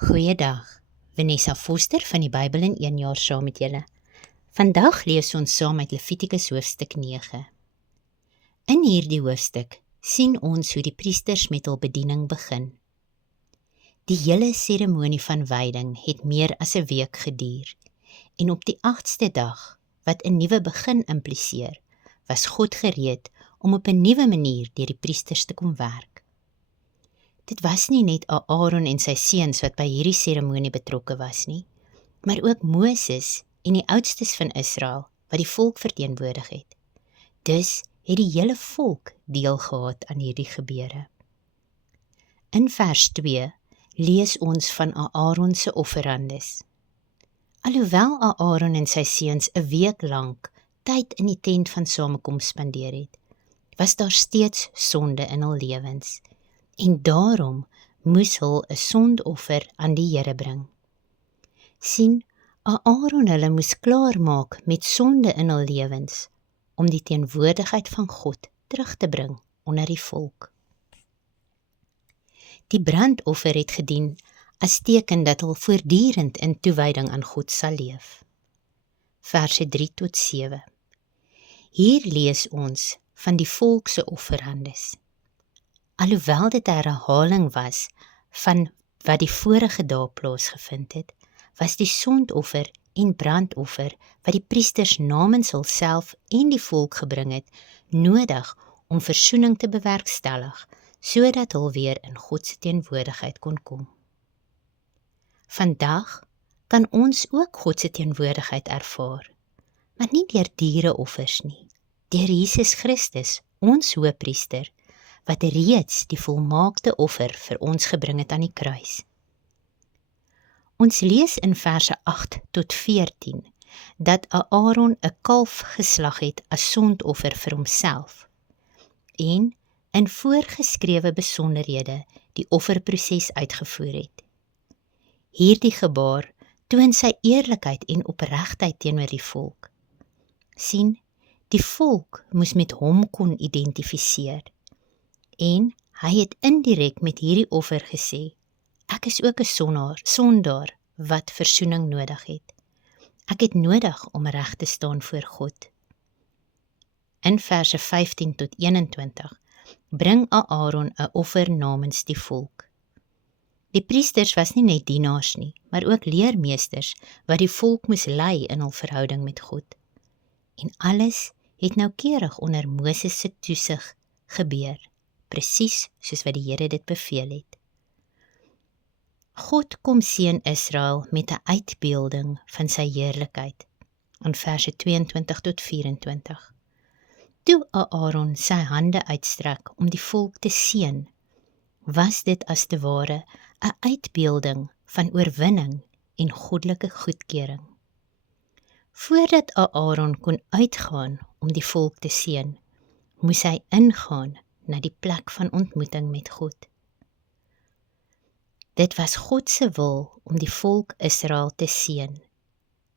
Goeiedag, Vanessa Foster van die Bybel in 1 jaar saam met julle. Vandag lees ons saam uit Levitikus hoofstuk 9. In hierdie hoofstuk sien ons hoe die priesters met hul bediening begin. Die hele seremonie van wyding het meer as 'n week geduur, en op die 8ste dag, wat 'n nuwe begin impliseer, was God gereed om op 'n nuwe manier deur die priesters te kom werk. Dit was nie net Aaron en sy seuns wat by hierdie seremonie betrokke was nie, maar ook Moses en die oudstes van Israel wat die volk verteenwoordig het. Dus het die hele volk deel gehad aan hierdie gebeure. In vers 2 lees ons van Aaron se offerandes. Alhoewel Aaron en sy seuns 'n week lank tyd in die tent van samekoms spandeer het, was daar steeds sonde in hul lewens, en daarom moes hulle 'n sondoffer aan die Here bring. Sien, Aaron hulle moes klaarmaak met sonde in hul lewens, om die teenwoordigheid van God terug te bring onder die volk. Die brandoffer het gedien as teken dat hulle voortdurend in toewyding aan God sal leef. Verse 3 tot 7. Hier lees ons van die volk se offerandes. Alhoewel dit 'n herhaling was van wat die vorige dae plaasgevind het, was die sondoffer en brandoffer wat die priesters namens hulself en die volk gebring het, nodig om versoening te bewerkstellig, sodat hulle weer in God se teenwoordigheid kon kom. Vandag kan ons ook God se teenwoordigheid ervaar, maar nie deur diereoffers nie, deur Jesus Christus, ons hoëpriester, wat reeds die volmaakte offer vir ons gebring het aan die kruis. Ons lees in verse 8 tot 14 dat Aaron 'n kalf geslag het as sondoffer vir homself en in voorgeskrewe besonderhede die offerproses uitgevoer het. Hierdie gebaar toon sy eerlikheid en opregtheid teenoor die volk. Sien, die volk moes met hom kon identifiseer, en hy het indirek met hierdie offer gesê, ek is ook 'n sondaar wat versoening nodig het. Ek het nodig om reg te staan voor God. In verse 15 tot 21 bring Aaron 'n offer namens die volk. Die priesters was nie net dienaars nie, maar ook leermeesters wat die volk moes lei in hul verhouding met God. En alles het noukeurig onder Moses se toesig gebeur, presies soos wat die Here dit beveel het. God kom seën Israel met 'n uitbeelding van sy heerlikheid, in verse 22 tot 24. Toe Aaron sy hande uitstrek om die volk te seën, was dit as te ware 'n uitbeelding van oorwinning en goddelike goedkeuring. Voordat Aaron kon uitgaan om die volk te seën, moes hy ingaan na die plek van ontmoeting met God. Dit was God se wil om die volk Israel te seën,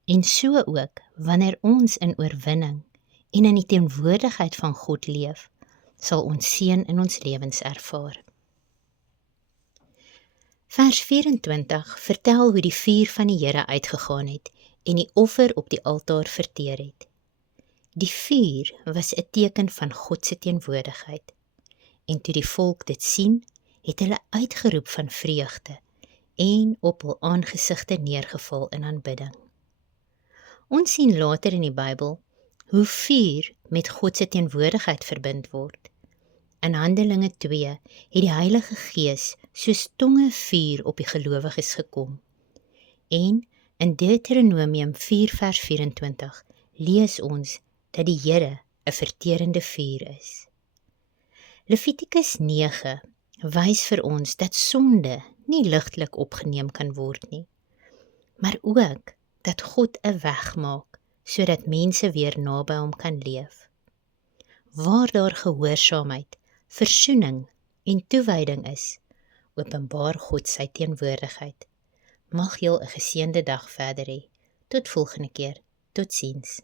en so ook wanneer ons in oorwinning en in die teenwoordigheid van God leef, sal ons seën in ons lewens ervaar. Vers 24 vertel hoe die vuur van die Here uitgegaan het en die offer op die altaar verteer het. Die vuur was 'n teken van God se teenwoordigheid, en toe die volk dit sien, het hulle uitgeroep van vreugde en op hul aangesigte neergeval in aanbidding. Ons sien later in die Bybel hoe vuur met God se teenwoordigheid verbind word. In Handelinge 2 het die Heilige Gees soos tonge vuur op die gelowiges gekom. En in Deuteronomium 4 vers 24 lees ons dat die Here 'n verterende vuur is. Levitikus 9 wys vir ons dat sonde nie ligtelik opgeneem kan word nie, maar ook dat God 'n weg maak sodat mense weer naby hom kan leef. Waar daar gehoorsaamheid, versoening en toewyding is, openbaar God sy teenwoordigheid. Mag jy 'n geseënde dag verder hê. Tot volgende keer. Totsiens.